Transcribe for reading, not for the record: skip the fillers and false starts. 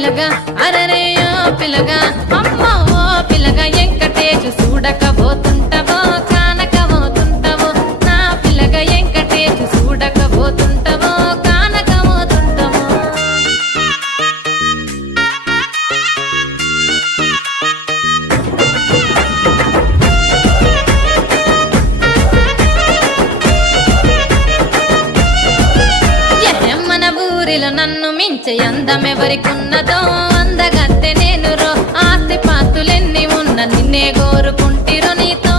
పిల్లగా అరరేయో పిల్లగా అమ్మో ఓ పిల్లగా వెంకటేశు చూడకపోతుంటవో కానకపోతుంటవో నా పిల్లగా వెంకటేశు చూడకపోతుంటవో కానకపోతుంటవో మన ఊరిలో నన్ను మించే అందమెవరికున్నదో అందగత్తె నేను రో ఆస్తి పాస్తులెన్ని ఉన్న నిన్నే కోరుకుంటిరో నీతో